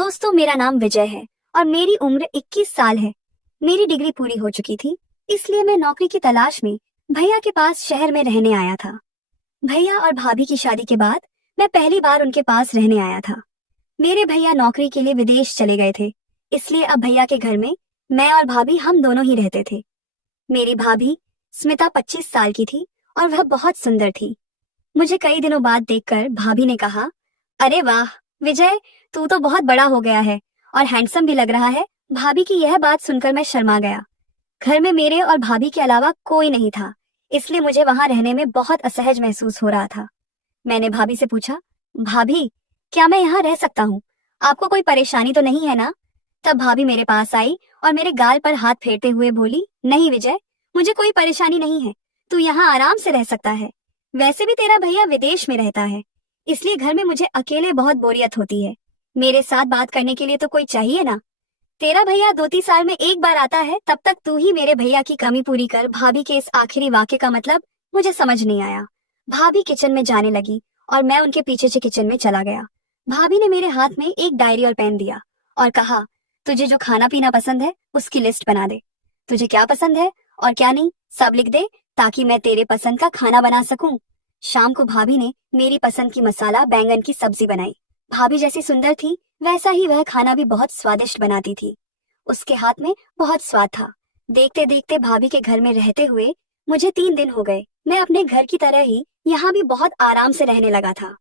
दोस्तों, मेरा नाम विजय है और मेरी उम्र 21 साल है। मेरी डिग्री पूरी हो चुकी थी, इसलिए मैं नौकरी की तलाश में भैया के पास शहर में रहने आया था। भैया और भाभी की शादी के बाद मैं पहली बार उनके पास रहने आया था। मेरे भैया नौकरी के लिए विदेश चले गए थे, इसलिए अब भैया के घर में मैं और भाभी हम दोनों ही रहते थे। मेरी भाभी स्मिता 25 साल की थी और वह बहुत सुंदर थी। मुझे कई दिनों बाद देखकर भाभी ने कहा, अरे वाह विजय, तू तो बहुत बड़ा हो गया है और हैंडसम भी लग रहा है। भाभी की यह बात सुनकर मैं शर्मा गया। घर में मेरे और भाभी के अलावा कोई नहीं था, इसलिए मुझे वहां रहने में बहुत असहज महसूस हो रहा था। मैंने भाभी से पूछा, भाभी क्या मैं यहाँ रह सकता हूँ? आपको कोई परेशानी तो नहीं है ना? तब भाभी मेरे पास आई और मेरे गाल पर हाथ फेरते हुए बोली, नहीं विजय, मुझे कोई परेशानी नहीं है, तू यहाँ आराम से रह सकता है। वैसे भी तेरा भैया विदेश में रहता है, इसलिए घर में मुझे अकेले बहुत बोरियत होती है। मेरे साथ बात करने के लिए तो कोई चाहिए ना। तेरा भैया 2-3 साल में एक बार आता है, तब तक तू ही मेरे भैया की कमी पूरी कर। भाभी के इस आखिरी वाक्य का मतलब मुझे समझ नहीं आया। भाभी किचन में जाने लगी और मैं उनके पीछे से किचन में चला गया। भाभी ने मेरे हाथ में एक डायरी और पेन दिया और कहा, तुझे जो खाना पीना पसंद है उसकी लिस्ट बना दे। तुझे क्या पसंद है और क्या नहीं सब लिख दे, ताकि मैं तेरे पसंद का खाना बना सकूं। शाम को भाभी ने मेरी पसंद की मसाला बैंगन की सब्जी बनाई। भाभी जैसी सुंदर थी, वैसा ही वह खाना भी बहुत स्वादिष्ट बनाती थी। उसके हाथ में बहुत स्वाद था। देखते देखते भाभी के घर में रहते हुए मुझे 3 दिन हो गए। मैं अपने घर की तरह ही यहाँ भी बहुत आराम से रहने लगा था।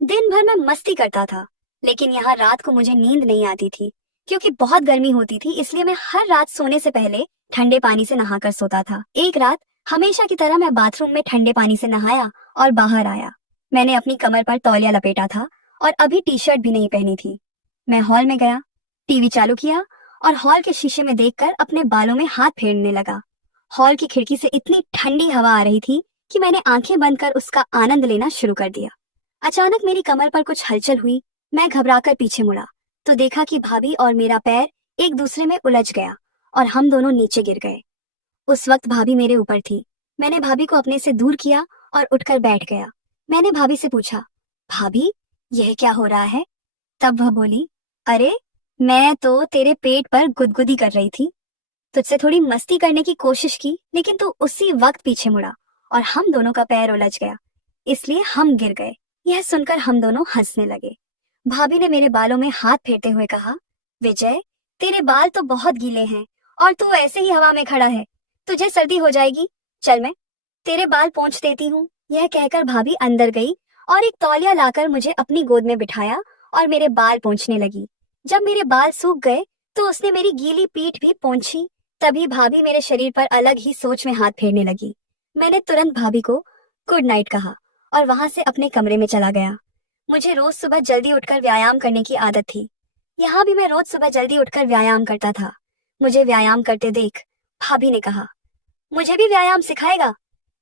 दिन भर मैं मस्ती करता था, लेकिन यहाँ रात को मुझे नींद नहीं आती थी, क्योंकि बहुत गर्मी होती थी। इसलिए मैं हर रात सोने से पहले ठंडे पानी से नहाकर सोता था। एक रात हमेशा की तरह मैं बाथरूम में ठंडे पानी से नहाया और बाहर आया। मैंने अपनी कमर पर तौलिया लपेटा था और अभी टी शर्ट भी नहीं पहनी थी। मैं हॉल में गया, टीवी चालू किया और हॉल के शीशे में देखकर अपने बालों में हाथ फेरने लगा। हॉल की खिड़की से इतनी ठंडी हवा आ रही थी कि मैंने आंखें बंद कर उसका आनंद लेना शुरू कर दिया। अचानक मेरी कमर पर कुछ हलचल हुई। मैं घबराकर पीछे मुड़ा तो देखा कि भाभी और मेरा पैर एक दूसरे में उलझ गया और हम दोनों नीचे गिर गए। उस वक्त भाभी मेरे ऊपर थी। मैंने भाभी को अपने से दूर किया और उठकर बैठ गया। मैंने भाभी से पूछा, भाभी यह क्या हो रहा है? तब वह बोली, अरे मैं तो तेरे पेट पर गुदगुदी कर रही थी। तुझसे थोड़ी मस्ती करने की कोशिश की, लेकिन तू उसी वक्त पीछे मुड़ा और हम दोनों का पैर उलझ गया, इसलिए हम गिर गए। यह सुनकर हम दोनों हंसने लगे। भाभी ने मेरे बालों में हाथ फेरते हुए कहा, विजय तेरे बाल तो बहुत गीले हैं और तू ऐसे ही हवा में खड़ा है, तुझे सर्दी हो जाएगी। चल मैं तेरे बाल पोंछ देती हूँ। यह कहकर भाभी अंदर गई और एक तौलिया लाकर मुझे अपनी गोद में बिठाया और मेरे बाल पोंछने लगी। जब मेरे बाल सूख गए तो उसने मेरी गीली पीठ भी पोंछी। तभी भाभी मेरे शरीर पर अलग ही सोच में हाथ फेरने लगी। मैंने तुरंत भाभी को गुड नाइट कहा और वहां से अपने कमरे में चला गया। मुझे रोज सुबह जल्दी उठकर व्यायाम करने की आदत थी। यहाँ भी मैं रोज सुबह जल्दी उठकर व्यायाम करता था। मुझे व्यायाम करते देख भाभी ने कहा, मुझे भी व्यायाम सिखाएगा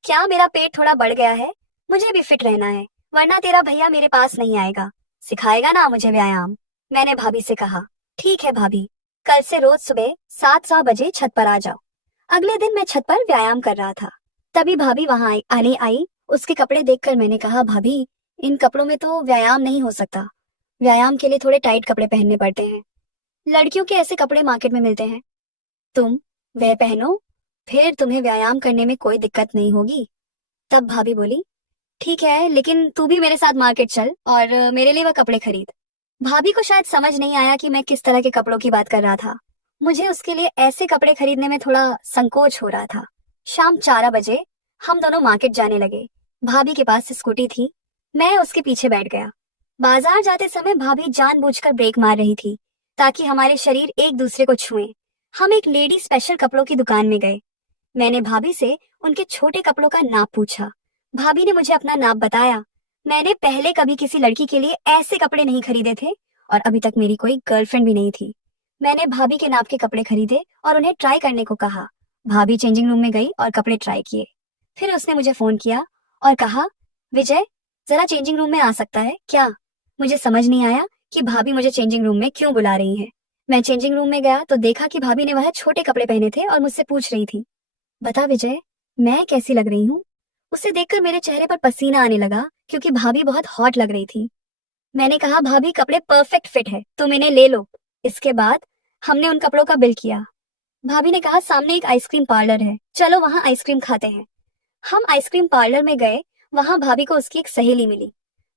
क्या? मेरा पेट थोड़ा बढ़ गया है, मुझे भी फिट रहना है, वरना तेरा भैया मेरे पास नहीं आएगा। सिखाएगा ना मुझे व्यायाम? मैंने भाभी से कहा, ठीक है भाभी, कल से रोज सुबह 7-7 बजे छत पर आ जाओ। अगले दिन मैं छत पर व्यायाम कर रहा था। तभी भाभी वहां आने आई। उसके कपड़े देखकर मैंने कहा, भाभी इन कपड़ों में तो व्यायाम नहीं हो सकता। व्यायाम के लिए थोड़े टाइट कपड़े पहनने पड़ते हैं। लड़कियों के ऐसे कपड़े मार्केट में मिलते हैं, तुम वह पहनो, फिर तुम्हें व्यायाम करने में कोई दिक्कत नहीं होगी। तब भाभी बोली, ठीक है, लेकिन तू भी मेरे साथ मार्केट चल और मेरे लिए वह कपड़े खरीद। भाभी को शायद समझ नहीं आया कि मैं किस तरह के कपड़ों की बात कर रहा था। मुझे उसके लिए ऐसे कपड़े खरीदने में थोड़ा संकोच हो रहा था। शाम 4 बजे हम दोनों मार्केट जाने लगे। भाभी के पास स्कूटी थी, मैं उसके पीछे बैठ गया। बाजार जाते समय भाभी जानबूझकर ब्रेक मार रही थी ताकि हमारे शरीर एक दूसरे को छुएं। हम एक लेडी स्पेशल कपड़ों की दुकान में गए। मैंने भाभी से उनके छोटे कपड़ों का नाप पूछा। भाभी ने मुझे अपना नाप बताया। मैंने पहले कभी किसी लड़की के लिए ऐसे कपड़े नहीं खरीदे थे और अभी तक मेरी कोई गर्लफ्रेंड भी नहीं थी। मैंने भाभी के नाप के कपड़े खरीदे और उन्हें ट्राई करने को कहा। भाभी चेंजिंग रूम में गई और कपड़े ट्राई किए। फिर उसने मुझे फोन किया और कहा, विजय जरा चेंजिंग रूम में आ सकता है क्या? मुझे समझ नहीं आया कि भाभी मुझे चेंजिंग रूम में क्यों बुला रही है। मैं चेंजिंग रूम में गया तो देखा कि भाभी ने वह छोटे कपड़े पहने थे और मुझसे पूछ रही थी, बता विजय मैं कैसी लग रही हूँ? उसे देखकर मेरे चेहरे पर पसीना आने लगा, क्योंकि भाभी बहुत हॉट लग रही थी। मैंने कहा भाभी कपड़े परफेक्ट फिट है, तुम इन्हें ले लो। इसके बाद हमने उन कपड़ों का बिल किया। भाभी ने कहा सामने एक आइसक्रीम पार्लर है, चलो वहां आइसक्रीम खाते हैं। हम आइसक्रीम पार्लर में गए। वहां भाभी को उसकी एक सहेली मिली।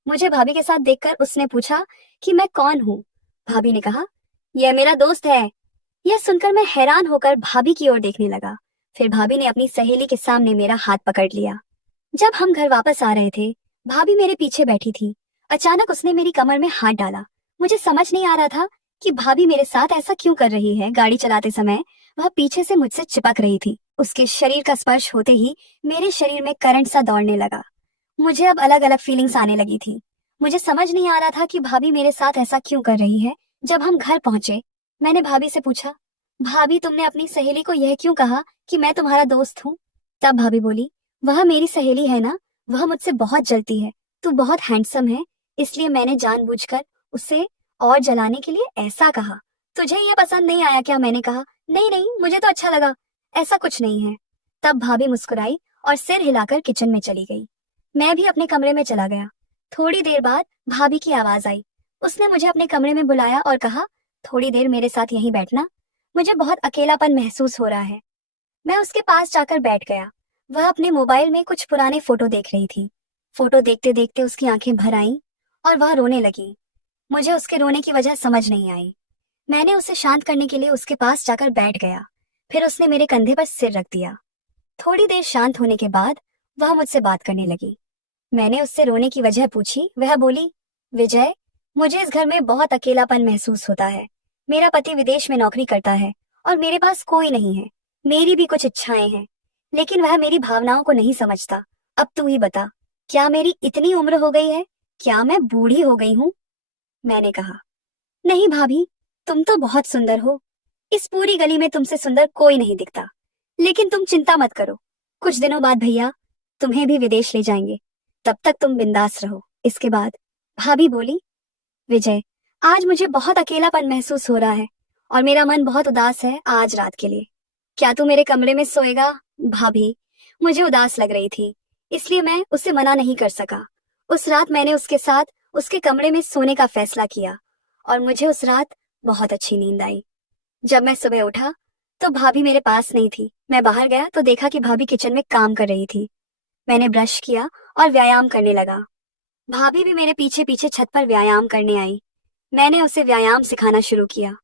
मुझे भाभी के साथ देखकर उसने पूछा कि मैं कौन हूँ। भाभी ने कहा यह मेरा दोस्त है। यह सुनकर मैं हैरान होकर भाभी की ओर देखने लगा। फिर भाभी ने अपनी सहेली के सामने मेरा हाथ पकड़ लिया। जब हम घर वापस आ रहे थे, भाभी मेरे पीछे बैठी थी। अचानक उसने मेरी कमर में हाथ डाला। मुझे समझ नहीं आ रहा था कि भाभी मेरे साथ ऐसा क्यों कर रही है। गाड़ी चलाते समय वह पीछे से मुझसे चिपक रही थी। उसके शरीर का स्पर्श होते ही मेरे शरीर में करंट सा दौड़ने लगा। मुझे अब अलग अलग फीलिंग्स आने लगी थी। मुझे समझ नहीं आ रहा था कि भाभी मेरे साथ ऐसा क्यों कर रही है। जब हम घर पहुंचे, मैंने भाभी से पूछा, भाभी तुमने अपनी सहेली को यह क्यों कहा कि मैं तुम्हारा दोस्त हूँ? तब भाभी बोली, वह मेरी सहेली है ना, वह मुझसे बहुत जलती है। तू बहुत हैंडसम है, इसलिए मैंने जानबूझकर उसे और जलाने के लिए ऐसा कहा। तुझे यह पसंद नहीं आया क्या? मैंने कहा, नहीं नहीं, मुझे तो अच्छा लगा, ऐसा कुछ नहीं है। तब भाभी मुस्कुराई और सिर हिलाकर किचन में चली गई। मैं भी अपने कमरे में चला गया। थोड़ी देर बाद भाभी की आवाज आई। उसने मुझे अपने कमरे में बुलाया और कहा, थोड़ी देर मेरे साथ यहीं बैठना, मुझे बहुत अकेलापन महसूस हो रहा है। मैं उसके पास जाकर बैठ गया। वह अपने मोबाइल में कुछ पुराने फोटो देख रही थी। फोटो देखते देखते उसकी आंखें भर आईं और वह रोने लगी। मुझे उसके रोने की वजह समझ नहीं आई। मैंने उसे शांत करने के लिए उसके पास जाकर बैठ गया। फिर उसने मेरे कंधे पर सिर रख दिया। थोड़ी देर शांत होने के बाद वह मुझसे बात करने लगी। मैंने उससे रोने की वजह पूछी। वह बोली, विजय, मुझे इस घर में बहुत अकेलापन महसूस होता है। मेरा पति विदेश में नौकरी करता है और मेरे पास कोई नहीं है। मेरी भी कुछ इच्छाएं हैं, लेकिन वह मेरी भावनाओं को नहीं समझता। अब तू ही बता, क्या मेरी इतनी उम्र हो गई है? क्या मैं बूढ़ी हो गई हूँ? मैंने कहा, नहीं भाभी, तुम तो बहुत सुंदर हो। इस पूरी गली में तुमसे सुंदर कोई नहीं दिखता। लेकिन तुम चिंता मत करो, कुछ दिनों बाद भैया तुम्हें भी विदेश ले जाएंगे। तब तक तुम बिंदास रहो। इसके बाद भाभी बोली, विजय, आज मुझे बहुत अकेलापन महसूस हो रहा है और मेरा मन बहुत उदास है आज रात के लिए। क्या तू मेरे कमरे में सोएगा? भाभी, मुझे उदास लग रही थी, इसलिए मैं उसे मना नहीं कर सका। उस रात मैंने उसके साथ उसके कमरे में सोने का फैसला किया और मुझे उस रात बहुत अच्छी नींद आई। जब मैं सुबह उठा तो भाभी मेरे पास नहीं थी। मैं बाहर गया तो देखा कि भाभी किचन में काम कर रही थी। मैंने ब्रश किया और व्यायाम करने लगा। भाभी भी मेरे पीछे पीछे छत पर व्यायाम करने आई। मैंने उसे व्यायाम सिखाना शुरू किया।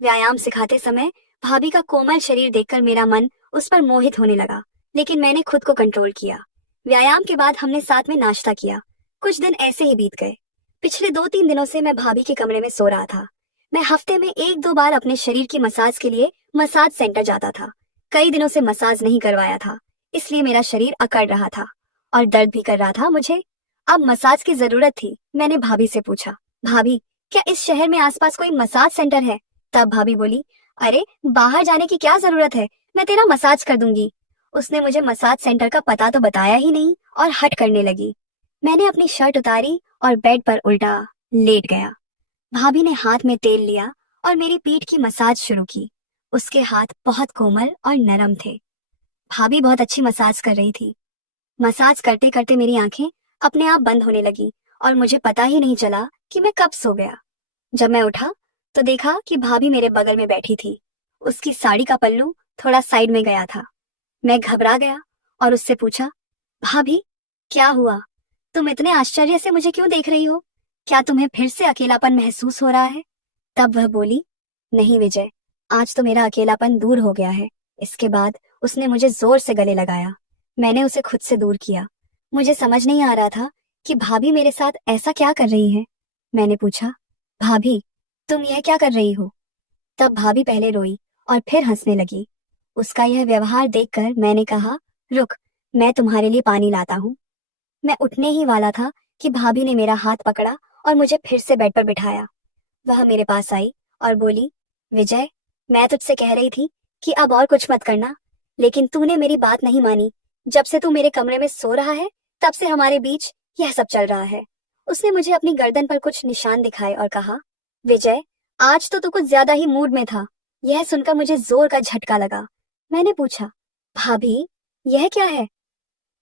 व्यायाम सिखाते समय भाभी का कोमल शरीर देखकर मेरा मन उस पर मोहित होने लगा, लेकिन मैंने खुद को कंट्रोल किया। व्यायाम के बाद हमने साथ में नाश्ता किया। कुछ दिन ऐसे ही बीत गए। पिछले 2-3 दिनों से मैं भाभी के कमरे में सो रहा था। मैं हफ्ते में 1-2 बार अपने शरीर की मसाज के लिए मसाज सेंटर जाता था। कई दिनों से मसाज नहीं करवाया था, इसलिए मेरा शरीर अकड़ रहा था और दर्द भी कर रहा था मुझे। अब मसाज की जरूरत थी। मैंने भाभी से पूछा, भाभी, क्या इस शहर में आसपास कोई मसाज सेंटर है? तब भाभी बोली, अरे बाहर जाने की क्या जरूरत है, मैं तेरा मसाज कर दूंगी। उसने मुझे मसाज सेंटर का पता तो बताया ही नहीं और हट करने लगी। मैंने अपनी शर्ट उतारी और बेड पर उल्टा लेट गया। भाभी ने हाथ में तेल लिया और मेरी पीठ की मसाज शुरू की। उसके हाथ बहुत कोमल और नरम थे। भाभी बहुत अच्छी मसाज कर रही थी। मसाज करते करते मेरी आंखें अपने आप बंद होने लगी और मुझे पता ही नहीं चला कि मैं कब सो गया। जब मैं उठा तो देखा कि भाभी मेरे बगल में बैठी थी। उसकी साड़ी का पल्लू थोड़ा साइड में गया था। मैं घबरा गया और उससे पूछा, भाभी, क्या हुआ? तुम इतने आश्चर्य से मुझे क्यों देख रही हो? क्या तुम्हें फिर से अकेलापन महसूस हो रहा है? तब वह बोली, नहीं विजय, आज तो मेरा अकेलापन दूर हो गया है। इसके बाद उसने मुझे जोर से गले लगाया। मैंने उसे खुद से दूर किया। मुझे समझ नहीं आ रहा था कि भाभी मेरे साथ ऐसा क्या कर रही है। मैंने पूछा, भाभी, तुम यह क्या कर रही हो? तब भाभी पहले रोई और फिर हंसने लगी। उसका यह व्यवहार देखकर मैंने कहा, रुक, मैं तुम्हारे लिए पानी लाता हूँ। मैं उठने ही वाला था कि भाभी ने मेरा हाथ पकड़ा और मुझे फिर से बेड पर बिठाया। वह मेरे पास आई और बोली, विजय, मैं तुझसे कह रही थी कि अब और कुछ मत करना, लेकिन तूने मेरी बात नहीं मानी। जब से तू मेरे कमरे में सो रहा है, तब से हमारे बीच यह सब चल रहा है। उसने मुझे अपनी गर्दन पर कुछ निशान दिखाए और कहा, विजय, आज तो तू कुछ ज्यादा ही मूड में था। यह सुनकर मुझे जोर का झटका लगा। मैंने पूछा, भाभी, यह क्या है?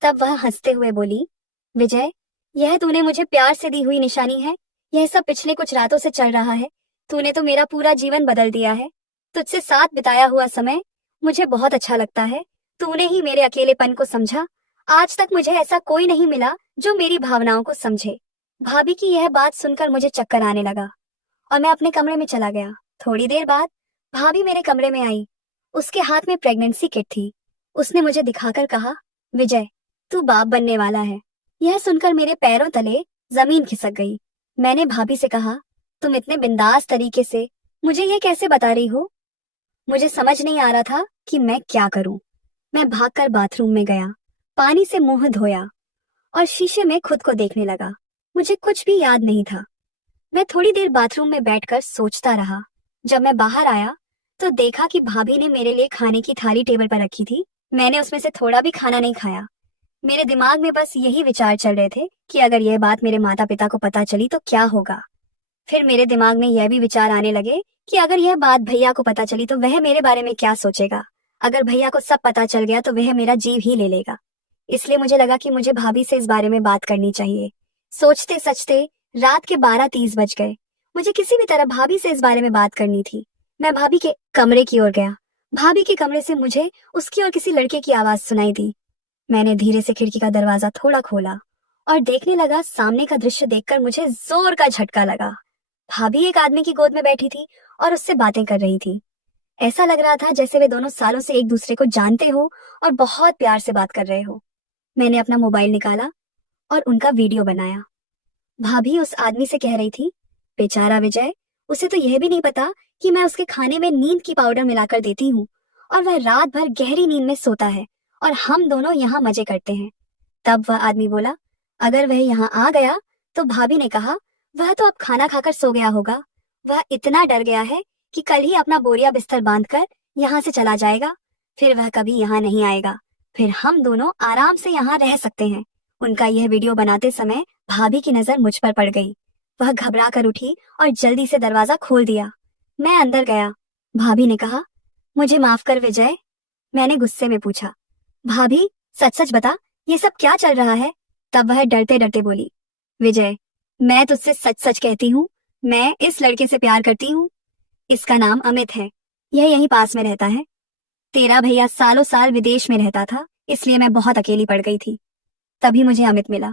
तब वह हंसते हुए बोली, विजय, यह तूने मुझे प्यार से दी हुई निशानी है। यह सब पिछले कुछ रातों से चल रहा है। तूने तो मेरा पूरा जीवन बदल दिया है। तुझसे साथ बिताया हुआ समय मुझे बहुत अच्छा लगता है। तूने ही मेरे अकेलेपन को समझा। आज तक मुझे ऐसा कोई नहीं मिला जो मेरी भावनाओं को समझे। भाभी की यह बात सुनकर मुझे चक्कर आने लगा और मैं अपने कमरे में चला गया। थोड़ी देर बाद भाभी मेरे कमरे में आई। उसके हाथ में प्रेगनेंसी किट थी। उसने मुझे दिखाकर कहा, विजय, तू बाप बनने वाला है। यह सुनकर मेरे पैरों तले जमीन खिसक गई। मैंने भाभी से कहा, तुम इतने बिंदास तरीके से मुझे ये कैसे बता रही हो? मुझे समझ नहीं आ रहा था कि मैं क्या करूं। मैं भागकर बाथरूम में गया, पानी से मुंह धोया और शीशे में खुद को देखने लगा। मुझे कुछ भी याद नहीं था। मैं थोड़ी देर बाथरूम में बैठकर सोचता रहा। जब मैं बाहर आया तो देखा कि भाभी ने मेरे लिए खाने की थाली टेबल पर रखी थी। मैंने उसमें से थोड़ा भी खाना नहीं खाया। मेरे दिमाग में बस यही विचार चल रहे थे कि अगर यह बात मेरे माता पिता को पता चली तो क्या होगा। फिर मेरे दिमाग में यह भी विचार आने लगे कि अगर यह बात भैया को पता चली तो वह मेरे बारे में क्या सोचेगा। अगर भैया को सब पता चल गया तो वह मेरा जीव ही ले लेगा। इसलिए मुझे लगा कि मुझे भाभी से इस बारे में बात करनी चाहिए। सोचते सचते रात के 12:30 बज गए। मुझे किसी भी तरह भाभी से इस बारे में बात करनी थी। मैं भाभी के कमरे की ओर गया। भाभी के कमरे से मुझे उसकी और किसी लड़के की आवाज सुनाई दी। मैंने धीरे से खिड़की का दरवाजा थोड़ा खोला और देखने लगा। सामने का दृश्य देखकर मुझे जोर का झटका लगा। भाभी एक आदमी की गोद में बैठी थी और उससे बातें कर रही थी। ऐसा लग रहा था जैसे वे दोनों सालों से एक दूसरे को जानते हो और बहुत प्यार से बात कर रहे हो। मैंने अपना मोबाइल निकाला और उनका वीडियो बनाया। भाभी उस आदमी से कह रही थी, बेचारा विजय, उसे तो यह भी नहीं पता कि मैं उसके खाने में नींद की पाउडर मिलाकर देती हूँ और वह रात भर गहरी नींद में सोता है और हम दोनों यहाँ मजे करते हैं। तब वह आदमी बोला, अगर वह यहाँ आ गया तो भाभी ने कहा, वह तो अब खाना खाकर सो गया होगा। वह इतना डर गया है कि कल ही अपना बोरिया बिस्तर बांधकर यहाँ से चला जाएगा। फिर वह कभी यहाँ नहीं आएगा। फिर हम दोनों आराम से यहाँ रह सकते हैं। उनका यह वीडियो बनाते समय भाभी की नजर मुझ पर पड़ गई। वह घबरा कर उठी और जल्दी से दरवाजा खोल दिया। मैं अंदर गया। भाभी ने कहा, मुझे माफ कर विजय। मैंने गुस्से में पूछा, भाभी सच सच बता, ये सब क्या चल रहा है? तब वह डरते डरते बोली, विजय, मैं तुझसे सच सच कहती हूँ, मैं इस लड़के से प्यार करती हूँ। इसका नाम अमित है। यह यहीं पास में रहता है। तेरा भैया सालों साल विदेश में रहता था, इसलिए मैं बहुत अकेली पड़ गई थी। तभी मुझे अमित मिला।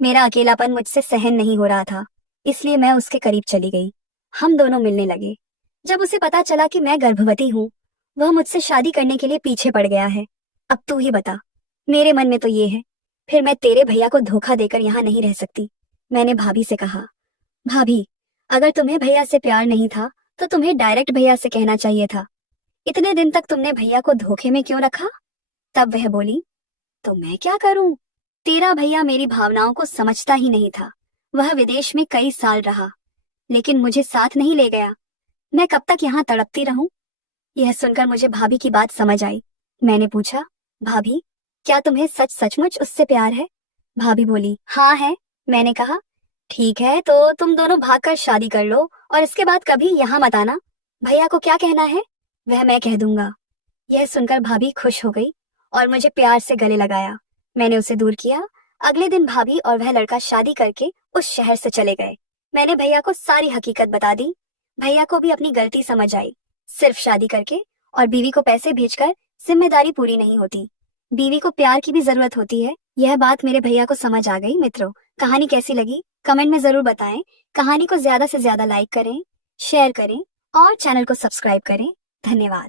मेरा अकेलापन मुझसे सहन नहीं हो रहा था, इसलिए मैं उसके करीब चली गई। हम दोनों मिलने लगे। जब उसे पता चला कि मैं गर्भवती हूँ, वह मुझसे शादी करने के लिए पीछे पड़ गया है। अब तू ही बता, मेरे मन में तो ये है, फिर मैं तेरे भैया को धोखा देकर यहाँ नहीं रह सकती। मैंने भाभी से कहा, भाभी, अगर तुम्हें भैया से प्यार नहीं था तो तुम्हें डायरेक्ट भैया से कहना चाहिए था। इतने दिन तक तुमने भैया को धोखे में क्यों रखा? तब वह बोली, तो मैं क्या करूं? तेरा भैया मेरी भावनाओं को समझता ही नहीं था। वह विदेश में कई साल रहा, लेकिन मुझे साथ नहीं ले गया। मैं कब तक यहाँ तड़पती रहूं? यह सुनकर मुझे भाभी की बात समझ आई। मैंने पूछा, भाभी, क्या तुम्हें सच सचमुच उससे प्यार है? भाभी बोली, हाँ है। मैंने कहा, ठीक है, तो तुम दोनों भागकर शादी कर लो और इसके बाद कभी यहाँ मत आना। भैया को क्या कहना है वह मैं कह दूंगा। यह सुनकर भाभी खुश हो गई और मुझे प्यार से गले लगाया। मैंने उसे दूर किया। अगले दिन भाभी और वह लड़का शादी करके उस शहर से चले गए। मैंने भैया को सारी हकीकत बता दी। भैया को भी अपनी गलती समझ आई। सिर्फ शादी करके और बीवी को पैसे भेजकर जिम्मेदारी पूरी नहीं होती। बीवी को प्यार की भी जरूरत होती है। यह बात मेरे भैया को समझ आ गई। मित्रों, कहानी कैसी लगी कमेंट में जरूर बताएं। कहानी को ज्यादा से ज्यादा लाइक करें, शेयर करें और चैनल को सब्सक्राइब करें। धन्यवाद।